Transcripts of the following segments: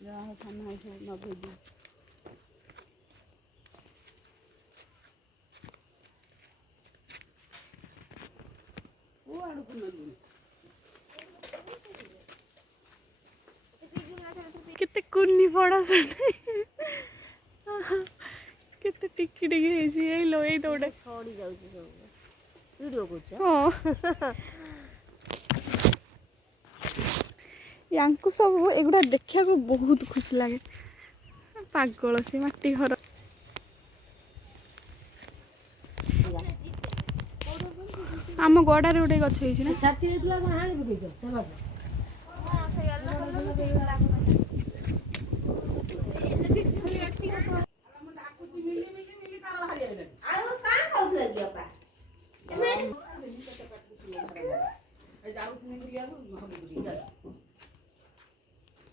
ଯାହା ସାନ ଭାଇ ସବୁ ନଗେଇଦି ଆଡ଼କୁ ନେଲୁନି କେତେ କୁନି ବଡ଼ କେତେ ଟିକି ଟିକି ହେଇଛି ଏଇ लो ଏଇ ଦୌଡ଼ା ସଡ଼ି ଯାଉଛି ସବୁ ଭିଡ଼ିଓ କରୁଛ ହଁ ୟାଙ୍କୁ ସବୁ ଏଗୁଡ଼ା ଦେଖିବାକୁ ବହୁତ ଖୁସି ଲାଗେ ପାଗଳ ସେ ମାଟି ଘର ଆମ ଗଡ଼ାରେ ଗୋଟେ ଗଛ ହେଇଛି ନା ଛାତି ହେଇଥିଲା କ'ଣ ହାଣି ପକେଇଛ ସେବାଟ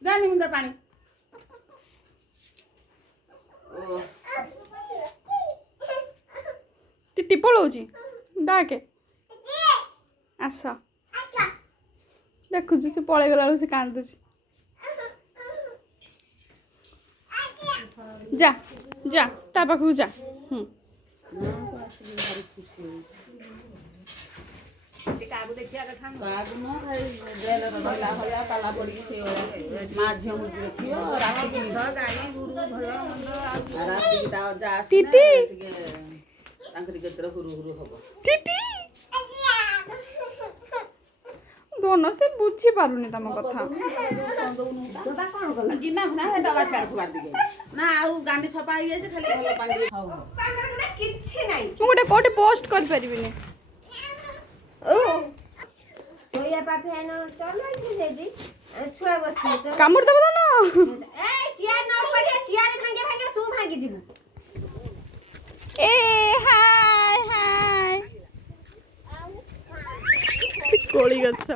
ଜାନି ମୁଣ୍ଡ ପାଣି ଟିଟି ପଳଉଛି ଡାକେ ଆସ ଦେଖୁଛୁ ସେ ପଳେଇଗଲା ବେଳକୁ ସେ କାନ୍ଦୁଛି ଯା ଯା ତା ପାଖକୁ ଯା କାହାକୁ ଦେଖିବା କଥା କାହାକୁ ନୁହଁ ଜେଲରେ ରହିଲା ଭଳିଆ ତାଲା ପଡ଼ିକି ସେଇଭଳିଆ ମା ଝିଅ ମୁଦି ଦେଖିବ ରାତିକି ଗାଈ ଗୁରୁ ଭଲ ମନ୍ଦ ରାତିକି ତା ଅଜା ଆସିଲେ ଟିକେ ତାଙ୍କରି କେତେରେ ହୁରୁ ହୁରୁ ହବ ଟିଟି ଧନ ସେ ବୁଝି ପାରୁନି ତମ କଥା ଗିନା ଫିନା ସେ ଡବା ସିଆଡ଼କୁ ବାନ୍ଧି ନା ଆଉ ଗାଣ୍ଡି ସଫା ହେଇଯାଇଛି ଖାଲି ଭଲ ପାଣି ହଉ କିଛି ନାହିଁ ମୁଁ ଗୋଟେ କୋଉଠି ପୋଷ୍ଟ କରିପାରିବିନି କାମୁଡ଼ି ଦେବ ଧନ ଏ ହାय ହାय କୋଳି ଗଛ